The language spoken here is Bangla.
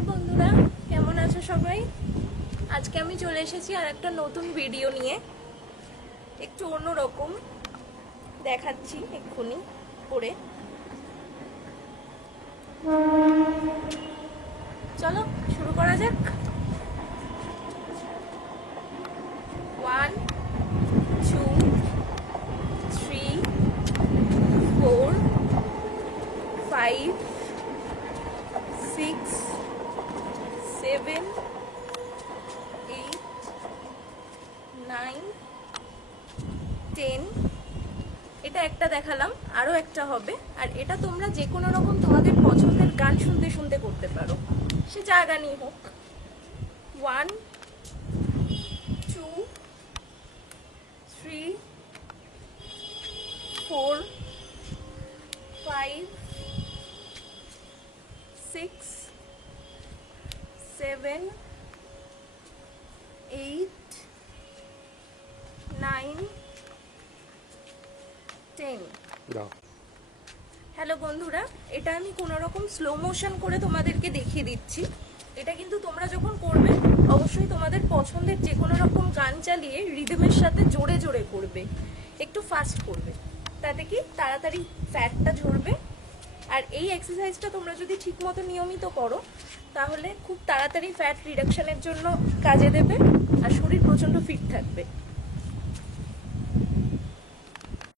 হাই বন্ধুরা, কেমন আছো সবাই? আজকে আমি চলে এসেছি আর একটা নতুন ভিডিও নিয়ে। একটু অন্যরকম দেখাচ্ছি এক্ষুনি করে। চলো শুরু করা যাক। 1 2 3 4 5 6 7 8 9 10। এটা একটা দেখালাম, আরো একটা হবে। আর এটা তোমরা যে কোনো রকম তোমাদের পছন্দের গান শুনতে শুনতে করতে পারো, সে যা গানই হোক। 1 2 3 4 5 6 7 8 9 10। হ্যালো বন্ধুরা, এটা আমি কোনো রকম স্লো মোশন করে তোমাদেরকে দেখিয়ে দিচ্ছি। এটা কিন্তু তোমরা যখন করবে অবশ্যই তোমাদের পছন্দের যে কোনো রকম গান চালিয়ে রিদমের সাথে জোরে জোরে করবে, একটু ফাস্ট করবে, তাতে কি তাড়াতাড়ি ফ্যাটটা ঝরবে। আর এই এক্সারসাইজটা তোমরা যদি ঠিকমতো নিয়মিত করো তাহলে খুব তাড়াতাড়ি ফ্যাট রিডাকশনের জন্য কাজে দেবে আর শরীর প্রচণ্ড ফিট থাকবে।